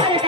ಭಾರತ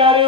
గారు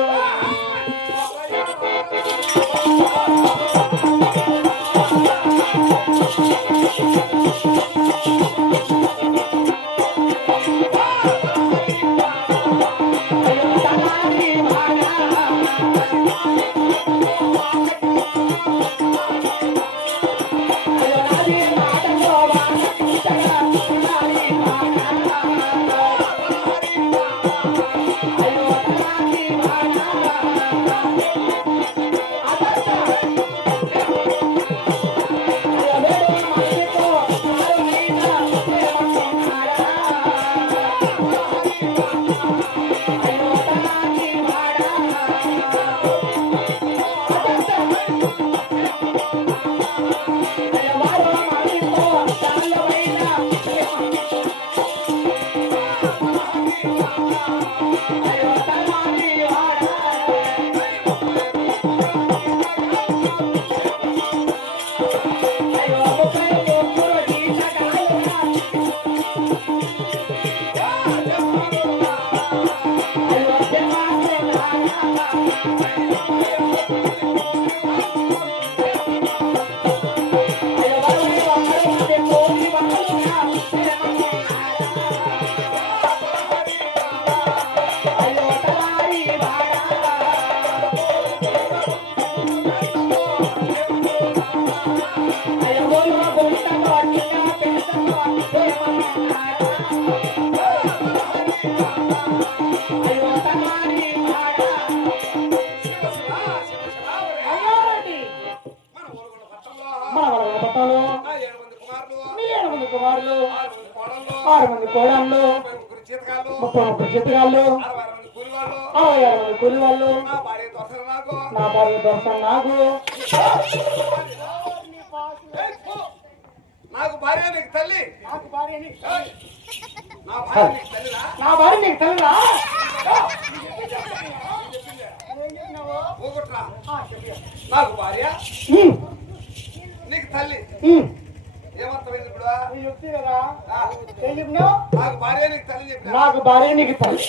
ఏడు మంది కుమారులు ఆరు మంది కోడళ్ళు ముప్పై ముప్పై చిత్తగాళ్ళు అరవై ఆరు మంది కూలి వాళ్ళు నా భార్య దర్శనం నాకు నాకు భార్య నీకు తల్లి. నాకు భార్య నీకు నా భార్య నీకు తల్లిరా? నాకు భార్య నాకు తల్లి. నాకు భార్య నీకు తల్లి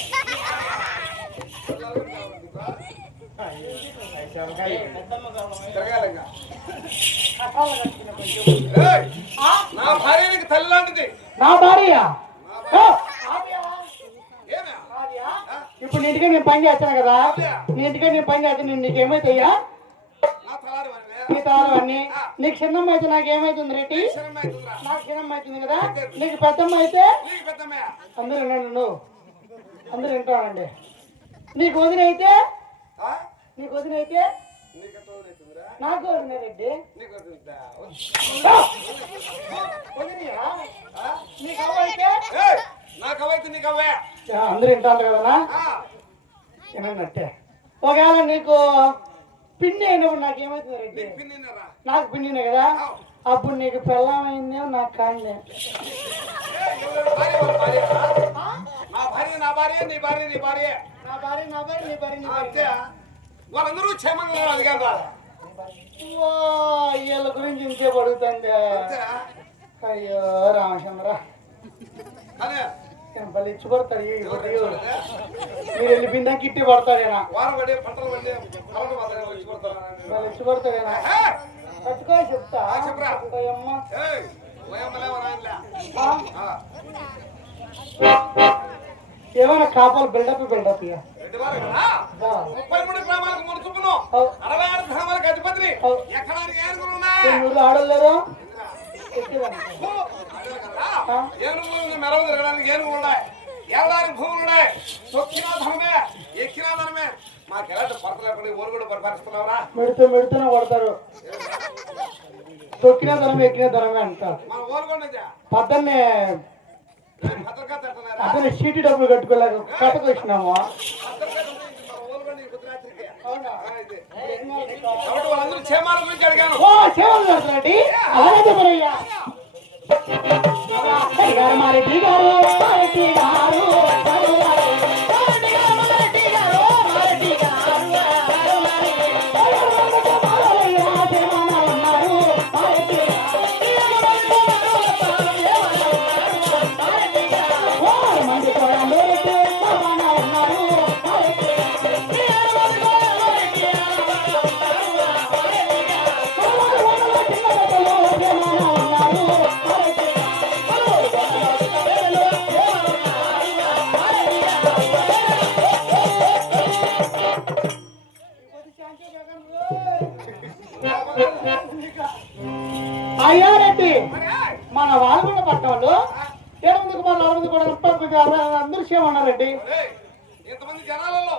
నా భార్య నీకు తల్లి లాంటిది. నా భార్య. ఇప్పుడు నీ ఇంటికి నేను పని చేస్తాను కదా? నీ ఇంటికి నేను పని చేస్తాను నేను నీకు ఏమైతాయ్యా నా తలారి వాడివే. నీ తాళవన్నీ నీకు చిన్నమ్మ అయితే నాకు ఏమైతుంది రెడ్డి. నాకు చిన్నమ్మ అవుతుంది కదా నీకు పెద్దమ్మ అయితే నీకు. అందరూ వినండి నువ్వు అందరూ వింటానండి నీకు వదిన అయితే? నీకు వదిన అయితే నీకు? నాకు వదిన రెడ్డి నీకు? నీకు నాకు అవైతే నీకు అవే ఆ, అందరూ వింటారు కదా వినండి ఒకవేళ నీకు పిన్ని అయినప్పుడు నాకు ఏమవుతుంది రెడ్డి? నీకు పిన్నినే కదా? అప్పుడు నీకు పెళ్ళమైందేమో నాకు కాందే వాళ్ళందరూ క్షేమంగా ఉన్నారు ఓ, వీళ్ళ గురించి ఇంకేపు అడుగుతుంది అంతే. అయ్యో రామచంద్ర. కానీ నేను పళ్ళు ఇచ్చి పడతాడు ఈ దేవుడు. మీరు వెళ్ళిపోయిందా కిట్టి పడతాడేనా పట్టుకో చెప్తా. ఏమైనా కాపాలు బిల్డప్ బిల్డప్ ఇక? ముప్పై మూడు గ్రామాలకు మూడు చొప్పును అవు. అరవై ఆరు గ్రామాలకు అధిపతిని. అవు. ఎక్కడానికి ఏనుగులు ఉన్నాయి. ఊరు ఆడలేరు ఏనుగులు మెరవ తిరగడానికి ఏనుగులు ఉన్నాయి ఏళ్ళడానికి భూములు ఉన్నాయి తొక్కినా ధనమే ఎక్కినా ధనమే. మాకు ఎలాంటి కొరత లేకుండా ఊరు కూడా పరిపాలిస్తున్నావురా? మెడితే మెడితేనే కొడతారు తొక్కిన ధనం ఎక్కిన ధనమే అంటారు. మన ఊరుకోండి పద్దన్నే భద్రకాత అంటున్నారా అతను చీటీ డబ్బులు కట్టుకోలేక కట్టకు వచ్చినాము. కాబట్టి వాళ్ళందరూ క్షేమాల గురించి అడిగాను. ఓ సేవలు చేస్తారండి అలాగే చెప్పరయ్యా గారు మారెడ్డి అయ్యారెడ్డి మన వాల్గొండ పట్టణంలో కుమారులు ఆరు మంది కూడా ముప్పై అరవై అందరూ చేయమన్నారండి ఇంతమంది జనాలలో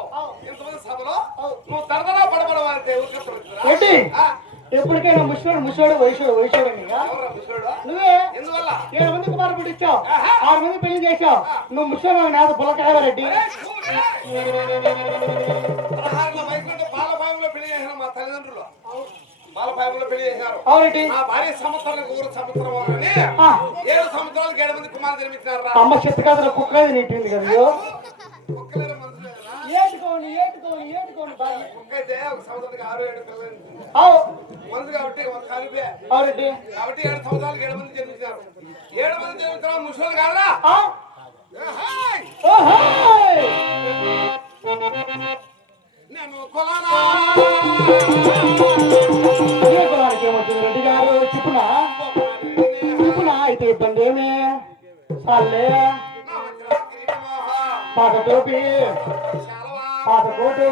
ఇంతమంది సభలో నువ్వు తరదరా పడబడవాలంటే ఊరికే ఏంటి? ఎప్పటికైనా ముసలోడు ముసలోడు వయసుడు వయసుడు? నువ్వే? ఏడు మంది కుమారులు పుట్టించావు ఆరు మంది పెళ్ళి చేశావు. నువ్వు ముసలి నాది బుల్లకాయవారెడ్డి ఒరేయ్, పెళ్ళి చేసిన మా తల్లిదండ్రులు. బాలపాయంలో పెళ్ళి చేశారు అవునండి. నా భార్య సంవత్సరానికి ఊరు సంవత్సరం అని ఆ, ఏడు సంవత్సరాలకు ఏడు మంది కుమారులు జన్మించినారా అమ్మ కాదు కుక్క నీటింది కదా మనసు కుక్క అయితే ఒక సంవత్సరానికి ఆరు ఏడు పిల్లలు జన్మించింది. అవు. మనసు కాబట్టి ఒక కలిపే అవునండి. కాబట్టి ఏడు సంవత్సరాలకు ఏడు మంది ఏడు మంది జన్మించిన ముసలి కాదురా. ఆ, పాత టోపీ పాత కోటు